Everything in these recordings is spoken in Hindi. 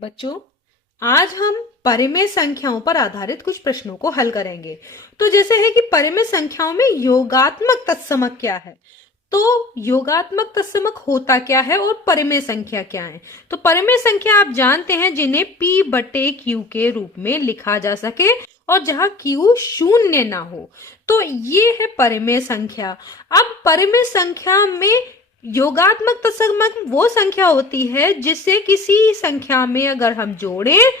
बच्चों, आज हम परिमेय संख्याओं पर आधारित कुछ प्रश्नों को हल करेंगे। तो जैसे है कि परिमेय संख्याओं में योगात्मक तत्समक क्या है। तो योगात्मक तत्समक होता क्या है और परिमेय संख्या क्या है। तो परिमेय संख्या आप जानते हैं जिन्हें p बटे q के रूप में लिखा जा सके और जहां q शून्य ना हो, तो ये है परिमेय संख्या। अब परिमेय संख्या में योगात्मक तत्समक वो संख्या होती है जिसे किसी संख्या में अगर हम जोड़ें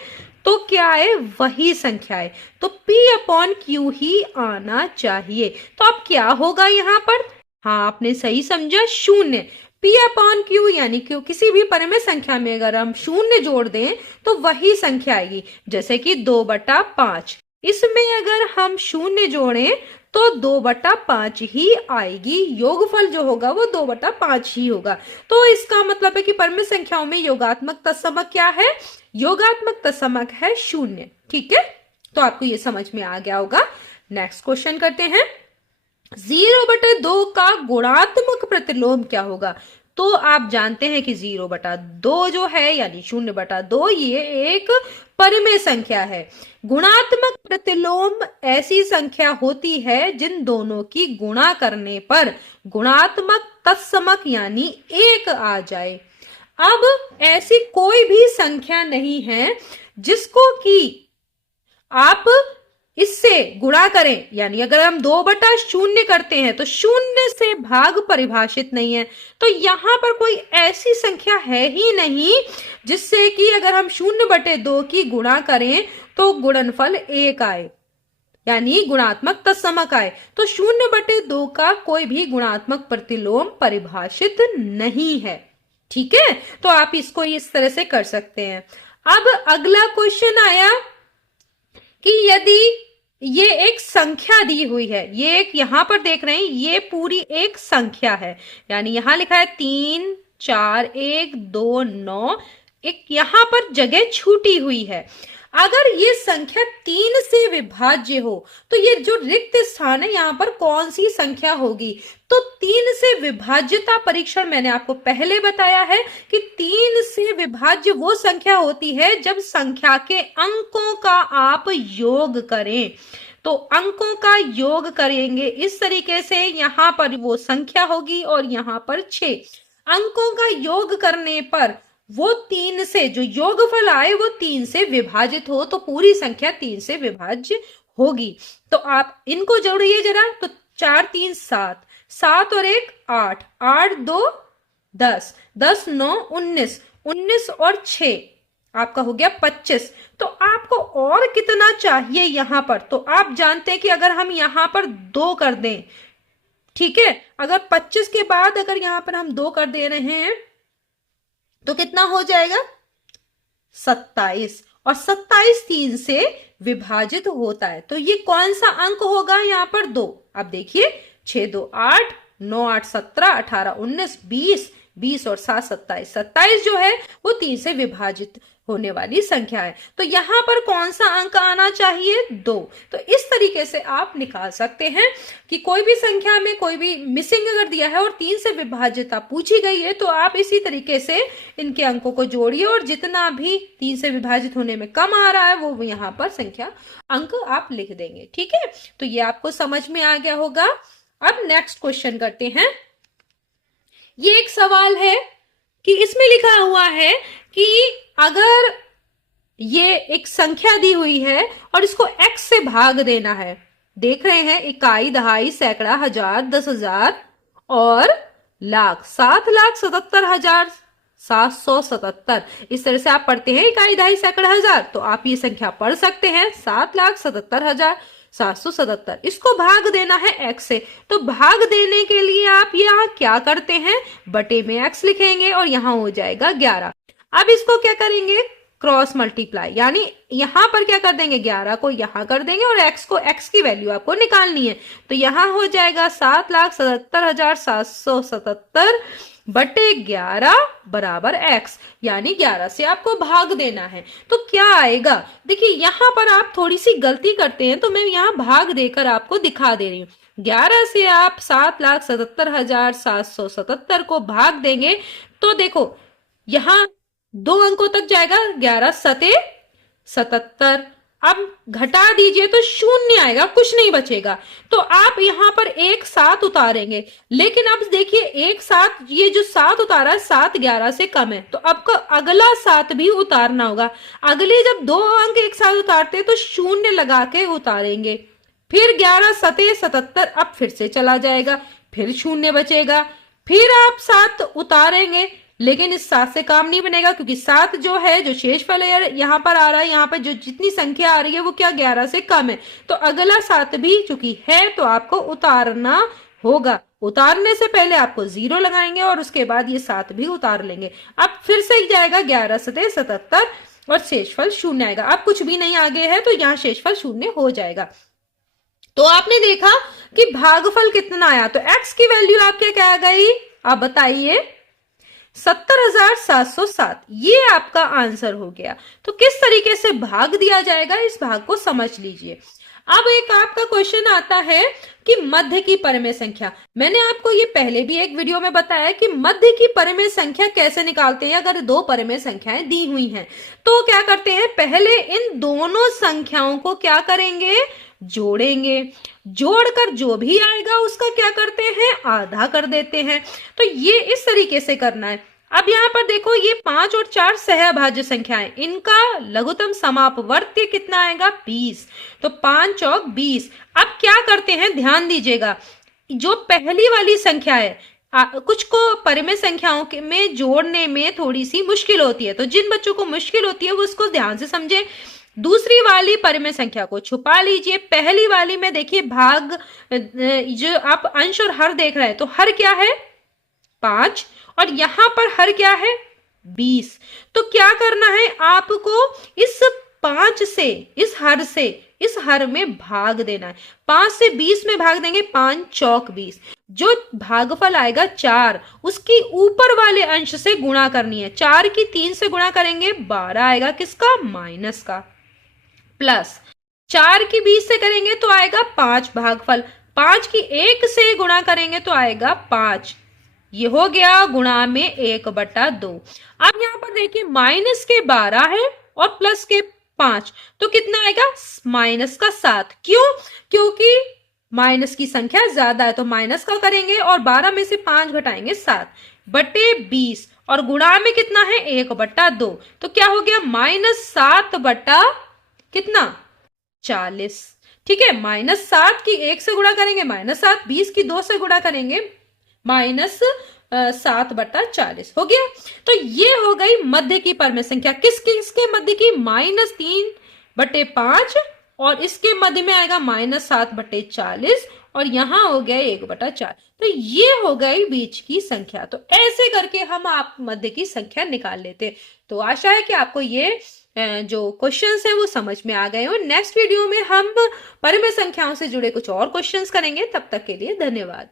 तो क्या है, वही संख्या है। तो p अपॉन क्यू ही आना चाहिए। तो अब क्या होगा यहाँ पर, हाँ आपने सही समझा, शून्य। p अपॉन क्यू यानी क्यू किसी भी परिमेय संख्या में अगर हम शून्य जोड़ दें तो वही संख्या आएगी। जैसे कि 2/5, इसमें अगर हम शून्य जोड़ें तो 2/5 ही आएगी। योगफल जो होगा वो 2/5 ही होगा। तो इसका मतलब है कि परिमेय संख्याओं में योगात्मक तत्समक क्या है, योगात्मक तत्समक है शून्य। ठीक है, तो आपको ये समझ में आ गया होगा। नेक्स्ट क्वेश्चन करते हैं। 0/2 का गुणात्मक प्रतिलोम क्या होगा। तो आप जानते हैं कि 0/2 जो है यानी 0/2 ये एक परिमेय संख्या है। गुणात्मक प्रतिलोम ऐसी संख्या होती है जिन दोनों की गुणा करने पर गुणात्मक तत्समक यानी 1 आ जाए। अब ऐसी कोई भी संख्या नहीं है जिसको कि आप इससे गुणा करें, यानी अगर हम 2/0 करते हैं तो शून्य से भाग परिभाषित नहीं है। तो यहां पर कोई ऐसी संख्या है ही नहीं जिससे कि अगर हम 0/2 की गुणा करें तो गुणनफल 1 आए यानी गुणात्मक तत्समक आए। तो 0/2 का कोई भी गुणात्मक प्रतिलोम परिभाषित नहीं है। ठीक है, तो आप इसको इस तरह से कर सकते हैं। अब अगला क्वेश्चन आया कि यदि ये एक संख्या दी हुई है, ये एक यहां पर देख रहे हैं ये पूरी एक संख्या है, यानी यहां लिखा है 3 4 1 2 9, एक यहां पर जगह छूटी हुई है। अगर ये संख्या 3 से विभाज्य हो तो ये जो रिक्त स्थान है यहाँ पर कौन सी संख्या होगी। तो 3 से विभाज्यता परीक्षण मैंने आपको पहले बताया है कि 3 से विभाज्य वो संख्या होती है जब संख्या के अंकों का आप योग करें। तो अंकों का योग करेंगे इस तरीके से, यहां पर वो संख्या होगी और यहां पर 6 अंकों का योग करने पर वो 3 से जो योगफल आए वो 3 से विभाजित हो तो पूरी संख्या 3 से विभाज्य होगी। तो आप इनको जोड़िए जरा। तो 4 3 7, 7 और 1 8, 8 2 10, 10 9 19, 19 और 6 आपका हो गया 25। तो आपको और कितना चाहिए यहां पर। तो आप जानते हैं कि अगर हम यहां पर 2 कर दें, ठीक है, अगर 25 के बाद अगर यहां पर हम 2 कर दे रहे हैं तो कितना हो जाएगा 27, और 27 3 से विभाजित होता है। तो ये कौन सा अंक होगा यहाँ पर 2। अब देखिए 6 2 8, 9 8 17, 18 19 20, 20 और 7 27, 27 जो है वो 3 से विभाजित होने वाली संख्या है। तो यहां पर कौन सा अंक आना चाहिए 2। तो इस तरीके से आप निकाल सकते हैं कि कोई भी संख्या में कोई भी मिसिंग अगर दिया है और 3 से विभाज्यता पूछी गई है तो आप इसी तरीके से इनके अंकों को जोड़िए और जितना भी 3 से विभाजित होने में कम आ रहा है वो यहाँ पर संख्या अंक आप लिख देंगे। ठीक है, तो ये आपको समझ में आ गया होगा। अब नेक्स्ट क्वेश्चन करते हैं। ये एक सवाल है कि इसमें लिखा हुआ है कि अगर ये एक संख्या दी हुई है और इसको x से भाग देना है, देख रहे हैं इकाई दहाई सैकड़ा हजार 10,000 और लाख, 7,77,777। इस तरह से आप पढ़ते हैं इकाई दहाई सैकड़ा हजार तो आप ये संख्या पढ़ सकते हैं 7,77,777। इसको भाग देना है x से। तो भाग देने के लिए आप यहाँ क्या करते हैं, बटे में x लिखेंगे और यहाँ हो जाएगा 11। अब इसको क्या करेंगे, क्रॉस मल्टीप्लाई, यानी यहां पर क्या कर देंगे 11 को यहां कर देंगे और x को x की वैल्यू आपको निकालनी है। तो यहां हो जाएगा 7,77,777 बटे 11 बराबर x, यानी 11 से आपको भाग देना है। तो क्या आएगा, देखिए यहां पर आप थोड़ी सी गलती करते हैं तो मैं यहां भाग देकर आपको दिखा दे रही हूँ। 11 से आप 7,77,777 को भाग देंगे तो देखो यहां 2 अंकों तक जाएगा, 11 सते 77। अब घटा दीजिए तो शून्य आएगा, कुछ नहीं बचेगा। तो आप यहां पर एक 7 उतारेंगे, लेकिन अब देखिए एक 7, ये जो 7 उतारा है 7 11 से कम है, तो आपको अगला 7 भी उतारना होगा। अगले जब 2 अंक एक साथ उतारते हैं तो शून्य लगा के उतारेंगे, फिर 11 सते 77, अब फिर से चला जाएगा, फिर शून्य बचेगा, फिर आप 7 उतारेंगे, लेकिन इस 7 से काम नहीं बनेगा, क्योंकि 7 जो है, जो शेषफल है यहाँ पर आ रहा है, यहाँ पर जो जितनी संख्या आ रही है वो क्या 11 से कम है, तो अगला 7 भी चूंकि है तो आपको उतारना होगा। उतारने से पहले आपको 0 लगाएंगे और उसके बाद ये 7 भी उतार लेंगे। अब फिर से जाएगा 11 सते 77 और शेषफल शून्य आएगा। अब कुछ भी नहीं आगे है तो यहाँ शेषफल शून्य हो जाएगा। तो आपने देखा कि भागफल कितना आया, तो x की वैल्यू आपके क्या आ गई, आप बताइए 70,707, ये आपका आंसर हो गया। तो किस तरीके से भाग दिया जाएगा, इस भाग को समझ लीजिए। अब एक आपका क्वेश्चन आता है कि मध्य की परिमेय संख्या। मैंने आपको ये पहले भी एक वीडियो में बताया कि मध्य की परिमेय संख्या कैसे निकालते हैं। अगर 2 परिमेय संख्याएं दी हुई हैं तो क्या करते हैं, पहले इन दोनों संख्याओं को क्या करेंगे, जोड़ेंगे, जोड़कर जो भी आएगा उसका क्या करते हैं, आधा कर देते हैं। तो ये इस तरीके से करना है। अब यहाँ पर देखो ये 5 और 4 सहअभाज्य संख्याएं, इनका लघुत्तम समापवर्त्य कितना आएगा, 20। तो 5 चौक 20। अब क्या करते हैं, ध्यान दीजिएगा, जो पहली वाली संख्या है, कुछ को परिमेय संख्याओं में जोड़ने में थोड़ी सी मुश्किल होती है, तो जिन बच्चों को मुश्किल होती है वो उसको ध्यान से समझें। दूसरी वाली परिमेय संख्या को छुपा लीजिए। पहली वाली में देखिए भाग, जो आप अंश और हर देख रहे हैं, तो हर क्या है 5 और यहां पर हर क्या है 20। तो क्या करना है आपको, इस 5 से इस हर में भाग देना है। 5 से 20 में भाग देंगे, 5 चौक 20। जो भागफल आएगा 4, उसकी ऊपर वाले अंश से गुणा करनी है। 4 की 3 से गुणा करेंगे 12 आएगा, किसका, माइनस का, प्लस 4 की 20 से करेंगे तो आएगा 5 भागफल, 5 की 1 से गुणा करेंगे तो आएगा 5। ये हो गया गुणा में 1/2। अब यहां पर देखिए माइनस के 12 है और प्लस के 5, तो कितना आएगा, माइनस का 7। क्यों, क्योंकि माइनस की संख्या ज्यादा है, तो माइनस का करेंगे और 12 में से 5 घटाएंगे 7 बटे 20, और गुणा में कितना है 1/2। तो क्या हो गया, -7 बटा कितना, 40। ठीक है, -7 की 1 से गुणा करेंगे -7, 20 की 2 से गुणा करेंगे -7 बटा 40 हो गया। तो ये हो गई मध्य की परिमेय संख्या। किसके मध्य की, -3 बटे 5, और इसके मध्य में आएगा -7 बटे 40, और यहां हो गया 1/4। तो ये हो गई बीच की संख्या। तो ऐसे करके हम आप मध्य की संख्या निकाल लेते। तो आशा है कि आपको ये जो क्वेश्चंस हैं वो समझ में आ गए हो। नेक्स्ट वीडियो में हम परिमेय संख्याओं से जुड़े कुछ और क्वेश्चंस करेंगे। तब तक के लिए धन्यवाद।